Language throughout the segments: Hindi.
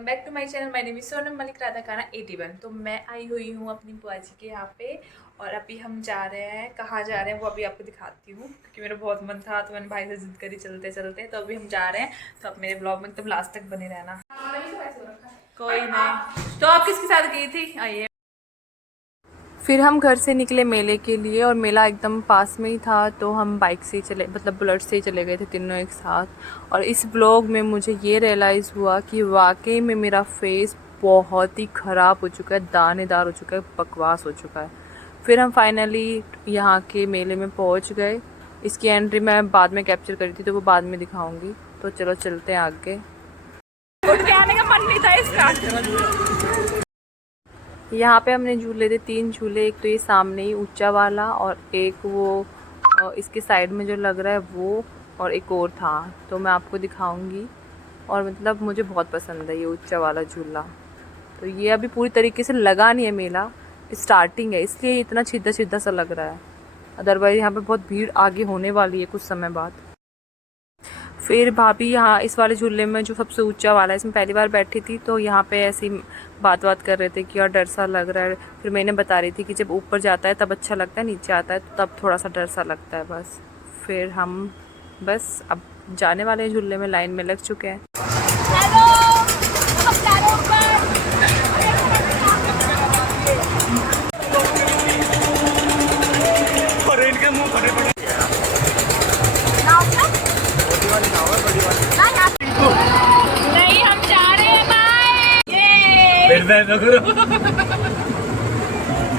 Welcome back to my channel. My name is Sonam Malik Radha खाना 81। तो मैं आई हुई हूँ अपनी बुआ जी के यहाँ पे और अभी हम जा रहे हैं। कहाँ जा रहे हैं वो अभी आपको दिखाती हूँ क्योंकि मेरा बहुत मन था तो मैंने भाई से जिद करी चलते चलते। तो अभी हम जा रहे हैं, तो आप मेरे ब्लॉग में एकदम लास्ट तक बने रहना। कोई नहीं। तो आप किसके साथ गई थी? आइए। फिर हम घर से निकले मेले के लिए और मेला एकदम पास में ही था, तो हम बाइक से ही चले, मतलब बुलेट से ही चले गए थे तीनों एक साथ। और इस ब्लॉग में मुझे ये रियलाइज़ हुआ कि वाकई में मेरा फेस बहुत ही ख़राब हो चुका है, दानेदार हो चुका है, बकवास हो चुका है। फिर हम फाइनली यहाँ के मेले में पहुँच गए। इसकी एंट्री मैं बाद में कैप्चर करी थी तो वो बाद में दिखाऊँगी। तो चलो चलते हैं आगे। उठ के आने का मन नहीं था इसका। यहाँ पे हमने झूले थे, 3 झूले। एक तो ये सामने ही ऊंचा वाला और एक वो इसके साइड में जो लग रहा है वो, और एक और था तो मैं आपको दिखाऊंगी। और मतलब मुझे बहुत पसंद है ये ऊंचा वाला झूला। तो ये अभी पूरी तरीके से लगा नहीं है, मेला स्टार्टिंग है इसलिए इतना छिद्दा छिद्दा सा लग रहा है। अदरवाइज यहाँ पे बहुत भीड़ आगे होने वाली है कुछ समय बाद। फिर भाभी यहाँ इस वाले झूले में जो सबसे ऊंचा वाला है, इसमें पहली बार बैठी थी तो यहाँ पे ऐसी बात कर रहे थे कि यार डर सा लग रहा है। फिर मैंने बता रही थी कि जब ऊपर जाता है तब अच्छा लगता है, नीचे आता है तो तब थोड़ा सा डर सा लगता है बस। फिर हम बस अब जाने वाले हैं झूले में, लाइन में लग चुके हैं। नहीं, हम जा रहे हैं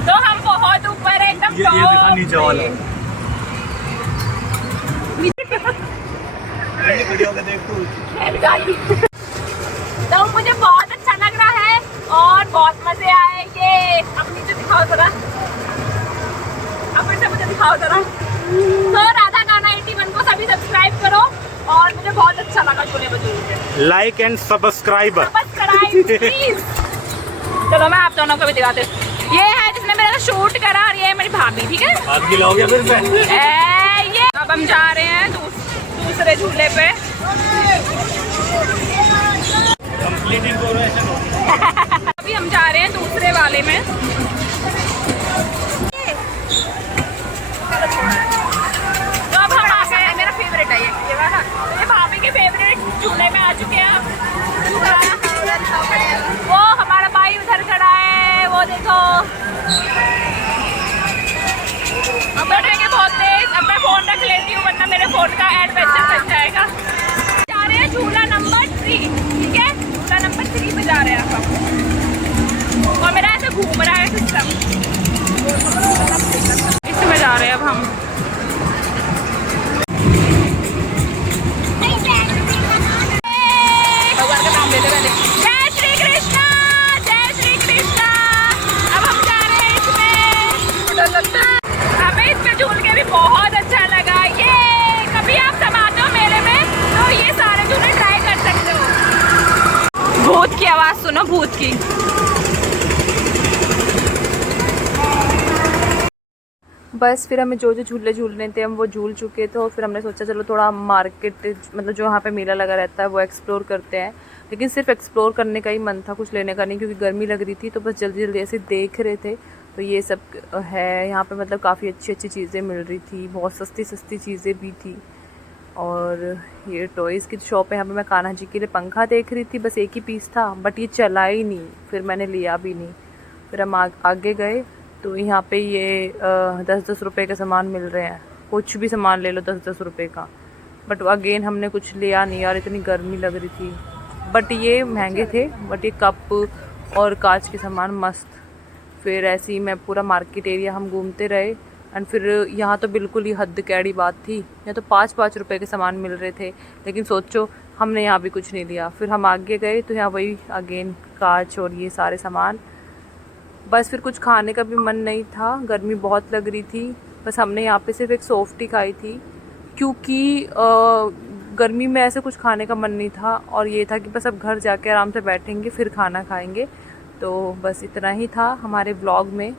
तो हम बहुत ऊपर है एकदम नीचे वाला। तो मुझे बहुत अच्छा लग रहा है और बहुत मजे आएंगे। अब नीचे दिखाओ जरा, अब फिर से मुझे दिखाओ जरा। तो राधा गाना 81 को सभी सब्सक्राइब करो और मुझे बहुत अच्छा लगा झूले बजूले। Like and subscribe please. चलो मैं आप दोनों को भी दिखाते हूँ। ये है जिसने मेरा शूट करा और ये है मेरी भाभी, ठीक है। आपकी लोगे फिर से। ये अब हम जा रहे हैं दूसरे झूले पे। अभी हम जा रहे हैं दूसरे वाले में। तो अब हम आ गए, मेरा फेवरेट है ये वाला। ये भाभी के फेवरेट झूले में आ चुके हैं। वो हमारा भाई उधर खड़ा है, वो देखो। अब बैठेंगे बहुत तेज। अब मैं फोन रख लेती हूँ वरना मेरे फोन का एडवेंचर बन जाएगा। जा रहे हैं झूला नंबर 3, ठीक है। झूला नंबर 3 पे जा रहे हैं हम। और मेरा ऐसे घूम रहा है सिस्टम, इसमें जा रहे हैं अब हम। भगवान का नाम लेते पहले। जय श्री कृष्णा, जय श्री कृष्णा। अब हम जा रहे हैं इसमें। हमें इसमें झूल के भी बहुत अच्छा लगा। ये कभी आप सब आते हो मेले में तो ये सारे झूले ट्राई कर सकते हो। भूत की आवाज सुनो, भूत की। बस फिर हमें जो जो झूले झूलने थे हम वो झूल चुके थे और फिर हमने सोचा चलो थोड़ा मार्केट, मतलब जो यहाँ पे मेला लगा रहता है वो एक्सप्लोर करते हैं। लेकिन सिर्फ एक्सप्लोर करने का ही मन था, कुछ लेने का नहीं, क्योंकि गर्मी लग रही थी। तो बस जल्दी जल्दी ऐसे देख रहे थे। तो ये सब है यहाँ पे, मतलब काफ़ी अच्छी अच्छी चीज़ें मिल रही थी, बहुत सस्ती सस्ती चीज़ें भी थी। और ये टॉयज़ की शॉप है। यहाँ पर मैं कान्हा जी के लिए पंखा देख रही थी, बस एक ही पीस था बट ये चला ही नहीं, फिर मैंने लिया भी नहीं। फिर हम आगे गए तो यहाँ पे ये 10-10 रुपये के सामान मिल रहे हैं। कुछ भी सामान ले लो 10-10 रुपये का। बट अगेन हमने कुछ लिया नहीं यार, इतनी गर्मी लग रही थी। बट ये महंगे थे, बट ये कप और कांच के सामान मस्त। फिर ऐसे ही मैं पूरा मार्केट एरिया हम घूमते रहे। एंड फिर यहाँ तो बिल्कुल ही हद कैड़ी बात थी, यहाँ तो 5-5 रुपये के सामान मिल रहे थे। लेकिन सोचो हमने यहाँ भी कुछ नहीं लिया। फिर हम आगे गए तो यहाँ वही अगेन कांच और ये सारे सामान। बस फिर कुछ खाने का भी मन नहीं था, गर्मी बहुत लग रही थी। बस हमने यहाँ पे सिर्फ एक सॉफ्टी खाई थी क्योंकि गर्मी में ऐसे कुछ खाने का मन नहीं था। और ये था कि बस अब घर जाके आराम से बैठेंगे फिर खाना खाएंगे। तो बस इतना ही था हमारे ब्लॉग में।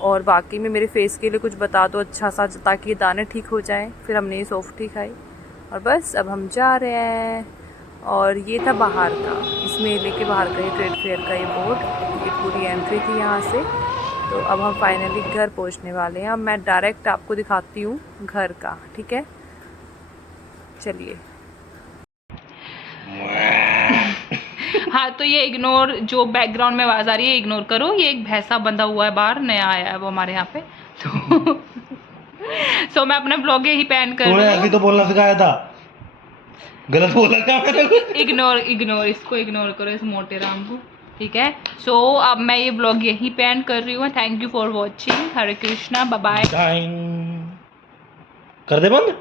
और बाकी में मेरे फेस के लिए कुछ बता दो अच्छा सा, ताकि ये दाने ठीक हो जाएं। फिर हमने ये सॉफ्टी खाई और बस अब हम जा रहे हैं। और ये था बाहर का, इस मेले के बाहर का, ये ट्रेड फेयर का ये बोर्ड, ये पूरी एंट्री थी यहाँ से। तो अब हम फाइनली घर पहुँचने वाले हैं। अब मैं डायरेक्ट आपको दिखाती हूँ घर का, ठीक है, चलिए। हाँ, तो ये इग्नोर, जो बैकग्राउंड में आवाज़ आ रही है इग्नोर करो, ये एक भैंसा बंधा हुआ है बाहर, नया आया है वो हमारे यहाँ पे। तो मैं अपना ब्लॉग यही पैन कर रही हूँ। अभी तो बोलना सिखाया था, गलत बोला क्या मैंने? इग्नोर इसको, इग्नोर करो इस मोटे राम को, ठीक है। सो अब मैं ये ब्लॉग यही पैन कर रही हूँ। Thank you for watching. Hare Krishna, bye bye. कर दे बंद।